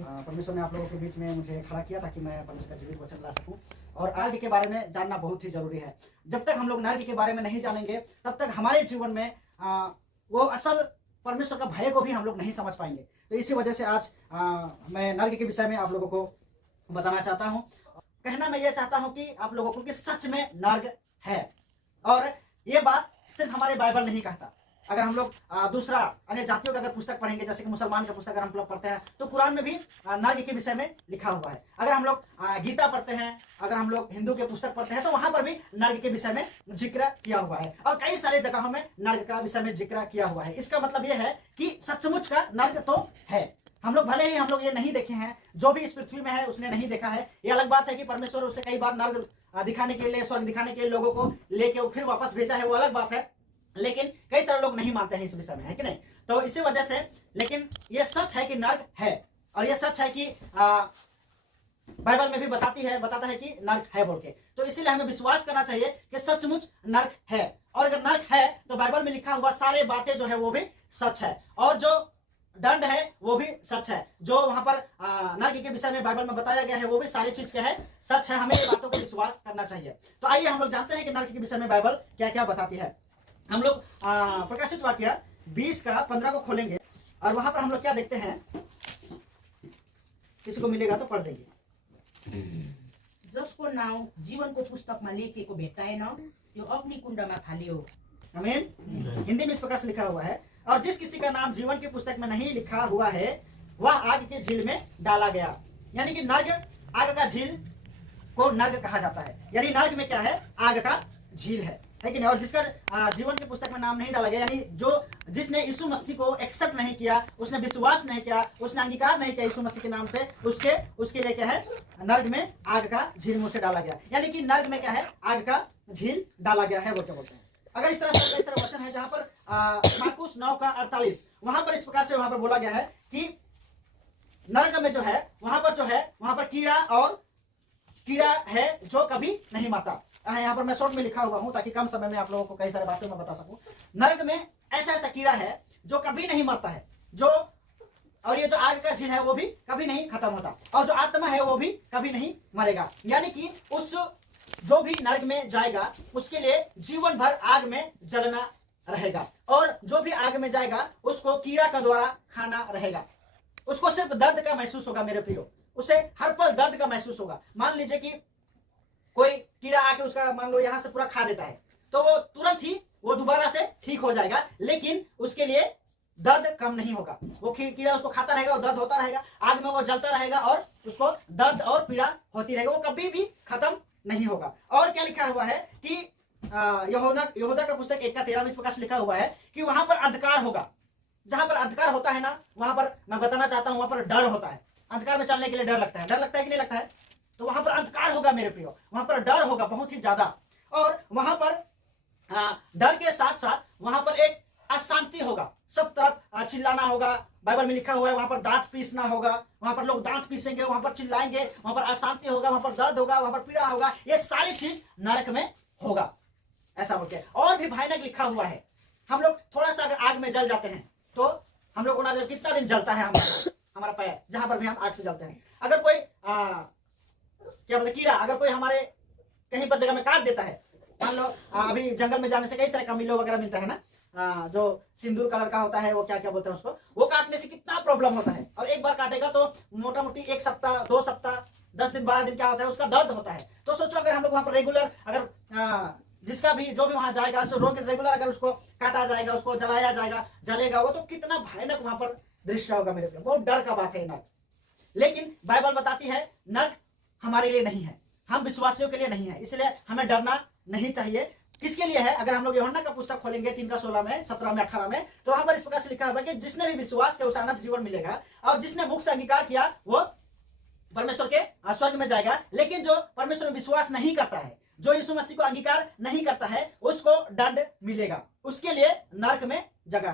परमेश्वर ने आप लोगों के बीच में मुझे खड़ा किया ताकि मैं परमेश्वर का जीवित वचन ला सकूं। और नर्क के बारे में जानना बहुत ही जरूरी है। जब तक हम लोग नर्क के बारे में नहीं जानेंगे तब तक हमारे जीवन में वो असल परमेश्वर का भय को भी हम लोग नहीं समझ पाएंगे। तो इसी वजह से आज मैं नर्क के विषय में आप लोगों को बताना चाहता हूँ। कहना मैं ये चाहता हूँ कि आप लोगों को कि सच में नर्क है। और ये बात सिर्फ हमारे बाइबल नहीं कहता। अगर हम लोग दूसरा अन्य जातियों का अगर पुस्तक पढ़ेंगे, जैसे कि मुसलमान का पुस्तक अगर हम लोग पढ़ते हैं तो कुरान में भी नर्क के विषय में लिखा हुआ है। अगर हम लोग गीता पढ़ते हैं, अगर हम लोग हिंदू के पुस्तक पढ़ते हैं तो वहां पर भी नर्क के विषय में जिक्र किया हुआ है। और कई सारे जगहों में नर्क का विषय में जिक्र किया हुआ है। इसका मतलब यह है कि सचमुच का नर्क तो है। हम लोग भले ही हम लोग ये नहीं देखे हैं, जो भी इस पृथ्वी में है उसने नहीं देखा है। ये अलग बात है कि परमेश्वर उसे कई बार नर्क दिखाने के लिए, स्वर्ग दिखाने के लिए लोगों को लेके फिर वापस भेजा है, वो अलग बात है। लेकिन कई सारे लोग नहीं मानते हैं इस विषय में, है कि नहीं? तो इसी वजह से, लेकिन ये सच है कि नर्क है। और ये सच है कि बाइबल में भी बताता है कि नर्क है बोल के। तो इसीलिए हमें विश्वास करना चाहिए कि सचमुच नर्क है। और अगर नर्क है तो बाइबल में लिखा हुआ सारे बातें जो है वो भी सच है, और जो दंड है वो भी सच है। जो वहां पर नर्क के विषय में बाइबल में बताया गया है वो भी सारी चीज क्या है, सच है। हमें ये बातों को विश्वास करना चाहिए। तो आइए हम लोग जानते हैं कि नर्क के विषय में बाइबल क्या क्या बताती है। हम लोग प्रकाशित वाक्य 20 का 15 को खोलेंगे और वहां पर हम लोग क्या देखते हैं, किसी को मिलेगा तो पढ़ देंगे। जसको नाउँ जीवनको पुस्तकमा लेखिएको भेट्टाएन त्यो अग्निकुण्डमा फालियो। आमीन। हिंदी में इस प्रकार से लिखा हुआ है, और जिस किसी का नाम जीवन की पुस्तक में नहीं लिखा हुआ है वह आग के झील में डाला गया। यानी कि नर्क, आग का झील को नर्क कहा जाता है। यानी नर्क में क्या है, आग का झील है कि नहीं? और जिसका जीवन की पुस्तक में नाम नहीं डाला गया, यानी जिसने यीशु मसीह को एक्सेप्ट नहीं किया, उसने विश्वास नहीं किया, उसने अंगीकार नहीं किया यीशु मसीह के नाम से, उसके लिए क्या है, नर्क में आग का झील में उसे डाला गया। यानी कि नर्क में क्या है, आग का झील डाला गया है, वो क्या बोलते हैं। अगर इस तरह से, इस तरह वचन है जहां पर मार्कुस 9 का 48, वहां पर इस प्रकार से वहां पर बोला गया है कि नर्क में जो है वहां पर कीड़ा है जो कभी नहीं मरता। यहाँ पर मैं शॉर्ट में लिखा हुआ हूं ताकि कम समय में आप लोगों को कई सारे बातें मैं बता सकूं। नर्क में ऐसा कीड़ा है जो कभी नहीं मरता है, और ये जो आग का झील है वो भी कभी नहीं खत्म होता, और जो आत्मा है वो भी कभी नहीं मरेगा। यानी कि जो भी नर्क में जाएगा उसके लिए जीवन भर आग में जलना रहेगा, और जो भी आग में जाएगा उसको कीड़ा का द्वारा खाना रहेगा। उसको सिर्फ दर्द का महसूस होगा मेरे प्रियो, उसे हर पल दर्द का महसूस होगा। मान लीजिए कि कोई कीड़ा आके उसका मान लो यहां से पूरा खा देता है, तो वो तुरंत ही वो दोबारा से ठीक हो जाएगा, लेकिन उसके लिए दर्द कम नहीं होगा। वो कीड़ा उसको खाता रहेगा और दर्द होता रहेगा, आग में वो जलता रहेगा और उसको दर्द और पीड़ा होती रहेगी, वो कभी भी खत्म नहीं होगा। और क्या लिखा हुआ है कि यहूदा का पुस्तक 1 का 13 में इस प्रकार से लिखा हुआ है कि वहां पर अंधकार होगा। जहां पर अंधकार होता है ना, वहां पर मैं बताना चाहता हूं, वहां पर डर होता है। अंधकार में चलने के लिए डर लगता है कि नहीं लगता है? तो वहां पर अंधकार होगा मेरे प्रियो, वहां पर डर होगा बहुत ही ज्यादा। और वहां पर डर के साथ साथ वहां पर एक अशांति होगा, सब तरफ चिल्लाना होगा। बाइबल में लिखा हुआ है वहां पर दांत पीसना होगा, वहां पर लोग दांत पीसेंगे, वहां पर चिल्लाएंगे, वहां पर अशांति होगा, वहां पर दर्द होगा, वहां पर पीड़ा होगा। ये सारी चीज नरक में होगा, ऐसा बोल के। और भी भयानक लिखा हुआ है, हम लोग थोड़ा सा अगर आग में जल जाते हैं तो हम लोग को ना कितना दिन जलता है हमारा पैर, जहां पर भी हम आग से जलते हैं। अगर कोई क्या बोलते कीड़ा अगर कोई हमारे कहीं पर जगह में काट देता है, मान लो अभी जंगल में जाने से कई सारे कमीलो वगैरह मिलता है ना, जो सिंदूर कलर का होता है, वो क्या बोलते हैं उसको, वो काटने से कितना प्रॉब्लम होता है। और एक बार काटेगा तो मोटा मोटी 1 सप्ताह 2 सप्ताह 10 दिन 12 दिन क्या होता है, उसका दर्द होता है। तो सोचो अगर हम लोग वहां पर रेगुलर अगर जिसका भी जो भी वहां जाएगा रेगुलर अगर उसको काटा जाएगा, उसको जलाया जाएगा, जलेगा वो, तो कितना भयानक वहां पर दृश्य होगा मेरे प्रिय। बहुत डर का बात है नर्क। लेकिन बाइबल बताती है नर्क हमारे लिए नहीं है, हम विश्वासियों के लिए नहीं है, इसलिए हमें डरना नहीं चाहिए। किसके लिए है? अगर हम लोग यूहन्ना का पुस्तक खोलेंगे 3 का 16 में, 17 में, 18 में, तो वहां पर इस प्रकार से लिखा हुआ है कि जिसने भी विश्वास किया उसे अनंत जीवन मिलेगा, और जिसने मुख से अंगीकार किया वो परमेश्वर के स्वर्ग में जाएगा। लेकिन जो परमेश्वर में विश्वास नहीं करता है, जो यीशु मसीह को अंगीकार नहीं करता है, उसको दंड मिलेगा, उसके लिए नर्क में जगह